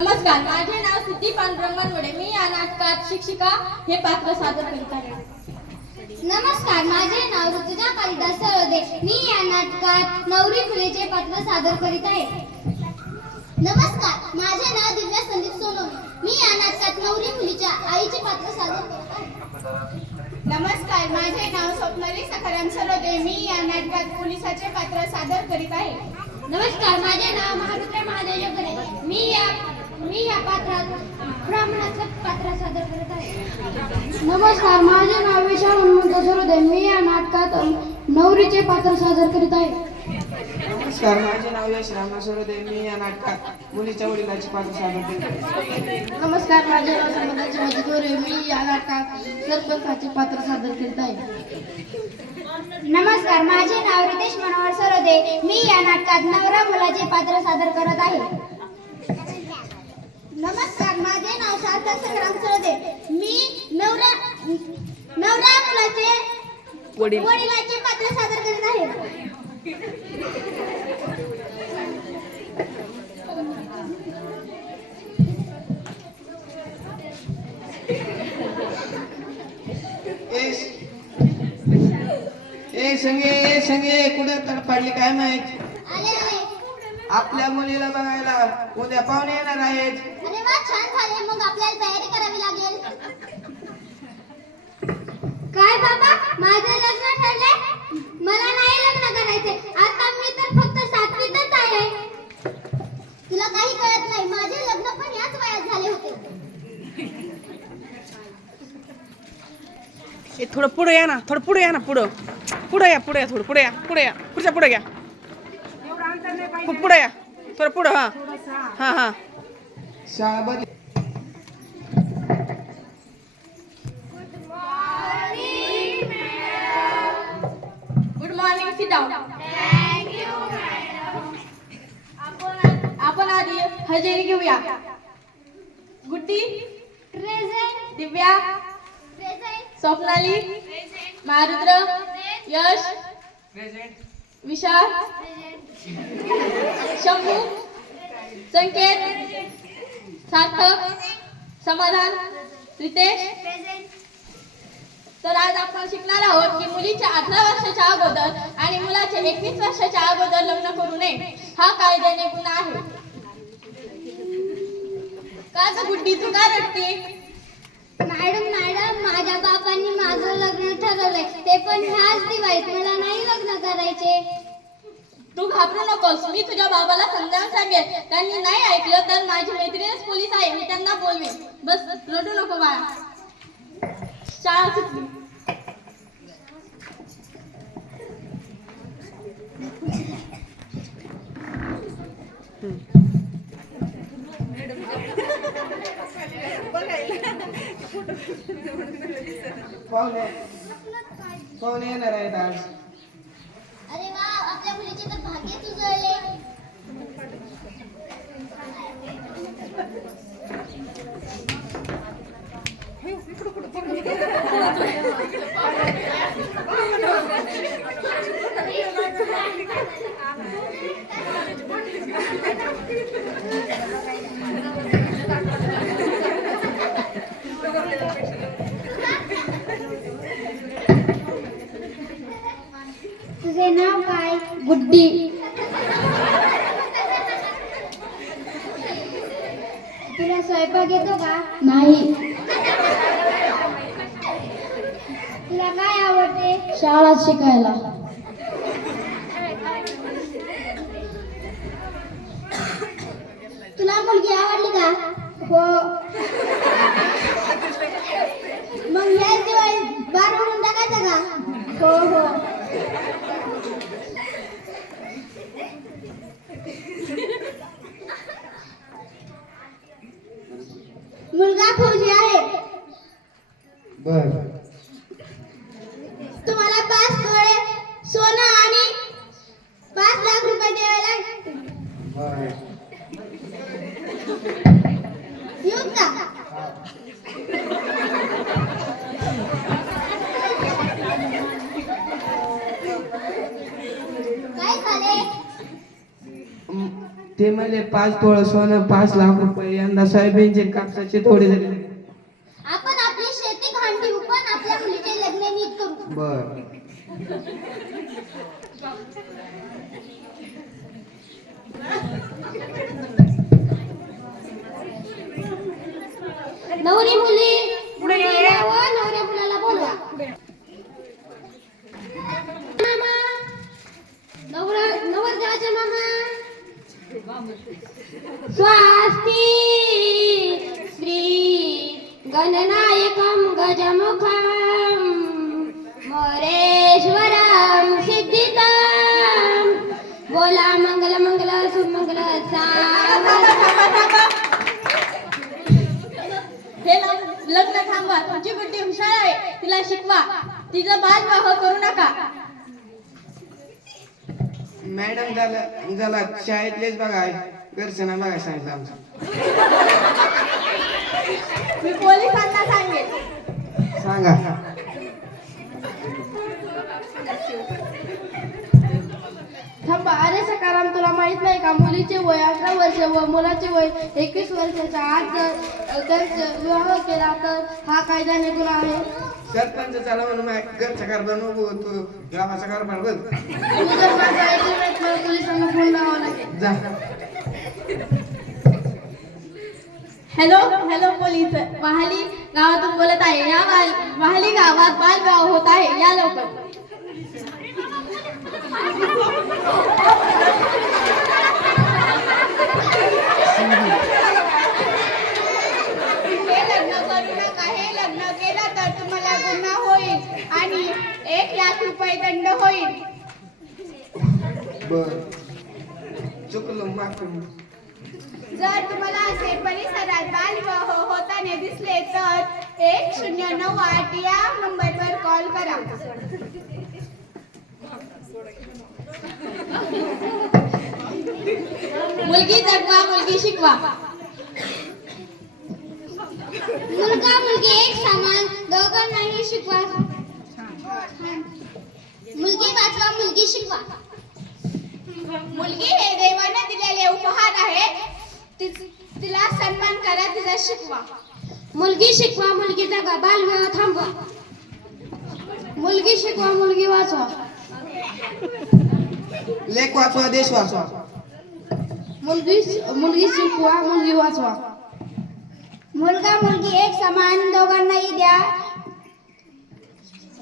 नमस्कार, माझे नाव सिद्धी पांडुरंग मनवडे. मी या नाटकात शिक्षिका हे पात्र सादर करीत आहे. नमस्कार, माझे नाव ऋतुजा कालिदास सरोदे. मी या नाटकात नवरी फुलेचे पात्र सादर करीत आहे. नमस्कार, माझे नाव दिव्या संदीप सोनवणे. मी या नाटकात नवरी मुलीच्या आईचे पात्र सादर करत आहे. नमस्कार, माझे नाव स्वप्नाली सखाराम सरोदे. मी या नाटकात पोलिसाचे पात्र सादर करीत आहे. नमस्कार, माझे नाव महारुद्र महादेव जोगरे. मी या पात्रात ब्राह्मणाचं पात्र सादर करत आहे. नमस्कार, माझे नाव विशाल हनुमंत सरोदे. मी या नाटकात नवरीचे पात्र सादर करीत आहे. नमस्कार, माझे नाव यश रामनाथ सरोदे. मी या नाटकात मुलीच्या वडिलांचे पात्र सादर करीत आहे. नमस्कार, माझे नाव संबंधाची मदत गोरे. मी या नाटकात सरपंचाचे पात्र सादर करीत आहे. नमस्कार, माझे नाव रितेश मनोहर सरोदे. मी या नाटकात नवरा मुलाचे पात्र सादर करत आहे. नमस्कार, माझे नाव सार्थक संग्राम सरोदे. मी नवरा मुलाचे वडिलाचे पात्र सादर करीत आहे. संगे कुठे तडपाडली काय माहित. आले आले. आपल्या मुलीला बघायला उद्या पाहुणे येणार आहेत. अरे वा, छान झाले. मग आपल्याला तयारी करावी लागेल. काय बाबा, माझे लग्न ठरले? मला नाही लग्न करायचे. आता मी तर फक्त 7वीतच आहे. तुला काही कळत नाही, माझे लग्न पण याच वयात झाले होते. थोडं पुढे या ना, पुढे या, थोडं पुढे या, खुर्च्या पुढे घ्या, पुढे या, थोडं पुढं. हा शाळा बदली. Good morning, sit down. आपण आधी हजेरी घेऊया. गुड्डी, प्रेझेंट. दिव्या, प्रेझेंट. स्वप्नाली, महारुद्र, यश, विशाल, शंभू, संकेत, सार्थक, समाधान, रितेश. तर आज आपण शिकणार आहोत की मुलीच्या 18 वर्षाच्या अगोदर आणि मुलाचे 21 वर्षाच्या अगोदर लग्न करू नये हा कायद्याने गुन्हा आहे. का ग गुड्डी, तू का रडते? मॅडम, माझ्या बापांनी माझं लग्न ठरवलंय, ते पण ह्याच दिवाळीत. मला नाही लग्न करायचे. तू घाबरू नकोस, मी तुझ्या बाबाला समजावून सांगेल. त्यांनी नाही ऐकलं तर माझी मैत्रीणच पोलीस आहे, मी त्यांना बोलवेन. बस रडू नको बाळा. शाळा सुटली. पाहुणे येणार आहेत आज. अरे वा, आपल्या मुलीचे तर भाग्यच उजळले. तुझे नाव काय? गुड्डी. तुला स्वयंपाक येतो का? नाही. तुला काय आवडते? शाळा शिकायला. तुला मुलगी आवडली का? हो. मग ह्याच दिवाळीत बार म्हणून टाकायचं का? हो. मुलगा फौजी आहे. बर. तुम्हाला 5 तोळे सोनं आणि 5 लाख रुपये द्यावे लागतील. येऊ का? काय झाले? ते म्हणे झाले 5 तोळ सोनं 5 लाख रुपये. यंदा सोयाबीनचे कापसाचे थोडे झाले. आपण आपली शेती घाण ठेवू पण आपल्या मुलीचे लग्न नीट करू. बर. नवरी मुली मुलीला व नवऱ्या मुलाला बोलवा. मामा नवरदेवाचे मामा स्वास्ती श्री गणनायकं गजमुखं मोरेश्वरं सिद्धितं बोला मंगल मंगल सुमंगल हे लग्न थांबवा. तुमची बुद्धी हुशार आहे, तिला शिकवा. तिचा बालविवाह करू नका. मॅडम झाला शाळेतलेच बघा घरच्यांना बघा सांगितलं आमचं. मी पोलिसांना सांगेन. सांगा. थांबा. अरे सकाराम, तुला माहित नाही का मुलीचे वय 18 वर्ष व मुलाचे वय 21 वर्षाच्या आत जर त्यांचा विवाह केला तर हा कायद्याने गुन्हा आहे. सरपंच चला म्हणून घरचा कारभार नको, तू गावाचा कारभार बघ. तू जर माझं ऐकलं नाही तर पोलिसांना फोन लावावा लागेल. जा. Hello police. वाहली गावातून बोलत आहे. या वाहली गावात बालविवाह होत आहे, या लवकर. हे लग्न करू नका. हे लग्न केलं तर तुम्हाला गुन्हा होईल आणि 1 लाख रुपये दंड होईल. बर. चुकलं माफ कर. जर तुम्हाला असे परिसरात बालविवाह होताना दिसले तर 1098 या नंबरवर कॉल करा. मुलगी जगवा, मुलगी शिकवा. मुलगा मुलगी एक समान, दोघांनाही शिकवा. मुलगी वाचवा, मुलगी शिकवा. मुलगी हे देवाने दिलेले उपहार आहे. तिला सन्मान करा, तिला शिकवा. मुलगी शिकवा, मुलगी जगा, बालविवाह थांबवा. मुलगी शिकवा, मुलगी वाचवा. लेख वाचवा, देश वाचवा. मुलगी शिकवा, मुलगी वाचवा. मुलगा मुलगी एक समान, दोघांनाही द्या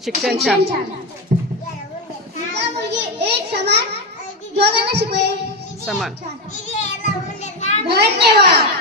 शिक्षण छान. मुलगा मुलगी एक समान, दोघांना शिकवे समान. धन्यवाद.